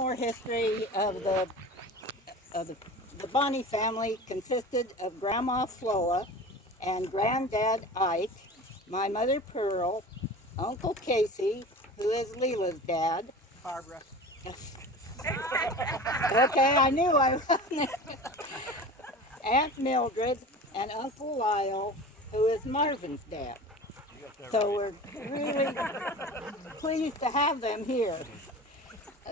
More history of the Bonney family consisted of Grandma Floa and Granddad Ike, my mother Pearl, Uncle Casey, who is Leela's dad. Barbara. Okay, I knew I wasn't. Aunt Mildred and Uncle Lyle, who is Marvin's dad. So we're really pleased to have them here.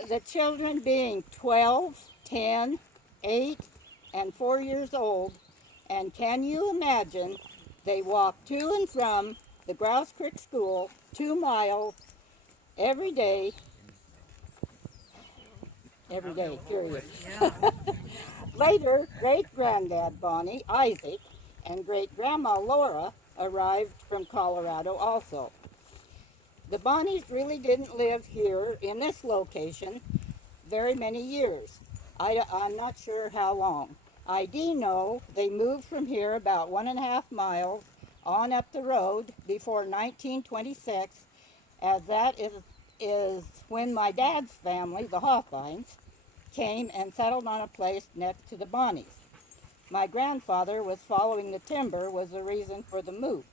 The children being 12, 10, 8, and 4 years old, and can you imagine, they walk to and from the Grouse Creek School 2 miles every day, period. Later, great-granddad Bonnie, Isaac, and great-grandma Laura arrived from Colorado also. The Bonnies really didn't live here in this location very many years. I'm not sure how long. I do know they moved from here about 1.5 miles on up the road before 1926, as that is when my dad's family, the Hawthines, came and settled on a place next to the Bonnies. My grandfather was following the timber was the reason for the move.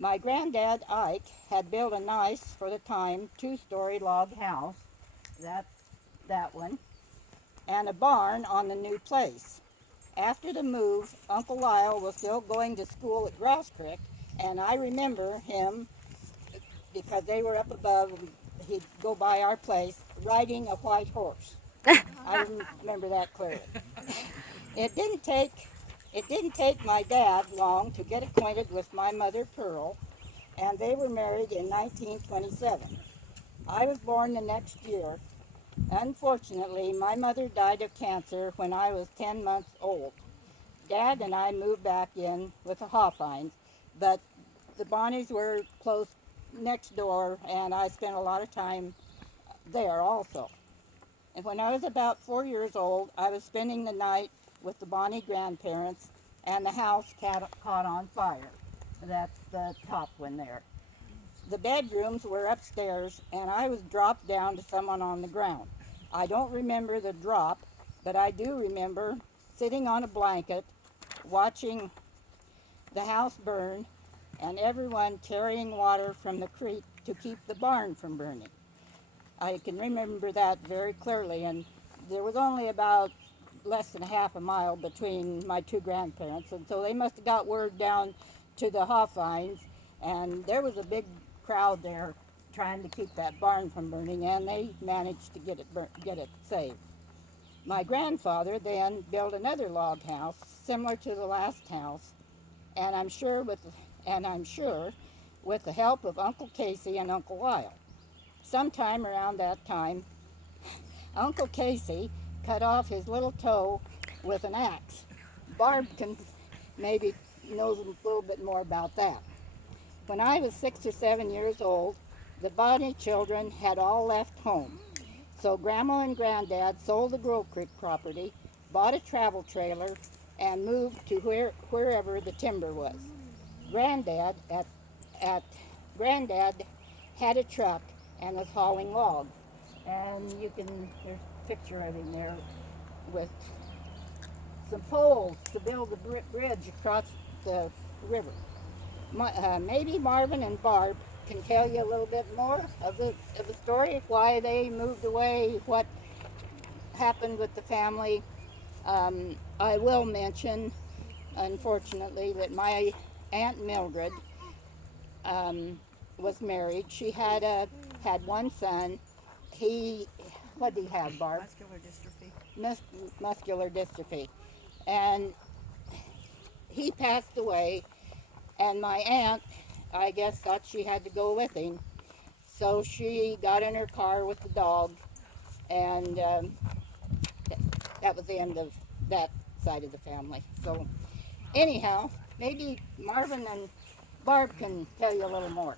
My granddad Ike had built a nice, for the time, 2-story log house. That's that one, and a barn on the new place. After the move, Uncle Lyle was still going to school at Grouse Creek, and I remember him, because they were up above, he'd go by our place, riding a white horse. I remember that clearly. It didn't take my dad long to get acquainted with my mother Pearl, and they were married in 1927. I was born the next year. Unfortunately, my mother died of cancer when I was 10 months old. Dad and I moved back in with the Hawthines, but the Bonnies were close next door, and I spent a lot of time there also. And when I was about 4 years old, I was spending the night with the Bonnie grandparents, and the house caught on fire. That's the top one there. The bedrooms were upstairs, and I was dropped down to someone on the ground. I don't remember the drop, but I do remember sitting on a blanket, watching the house burn, and everyone carrying water from the creek to keep the barn from burning. I can remember that very clearly, and there was only about less than half a mile between my two grandparents, and so they must have got word down to the Hawthines, and there was a big crowd there trying to keep that barn from burning, and they managed to get it saved. My grandfather then built another log house similar to the last house, and I'm sure with the help of Uncle Casey and Uncle Lyle. Sometime around that time, Uncle Casey cut off his little toe with an axe. Barb can maybe knows a little bit more about that. When I was 6 or 7 years old, the Bonnie children had all left home. So Grandma and Granddad sold the Grove Creek property, bought a travel trailer, and moved to wherever the timber was. Granddad Granddad had a truck and was hauling logs. And there's a picture of him there with some poles to build the bridge across the river. Maybe Marvin and Barb can tell you a little bit more of the story, why they moved away, what happened with the family. I will mention, unfortunately, that my Aunt Mildred was married. She had one son. What did he have, Barb? Muscular dystrophy. Muscular dystrophy. And he passed away, and my aunt, I guess, thought she had to go with him. So she got in her car with the dog, and that was the end of that side of the family. So anyhow, maybe Marvin and Barb can tell you a little more.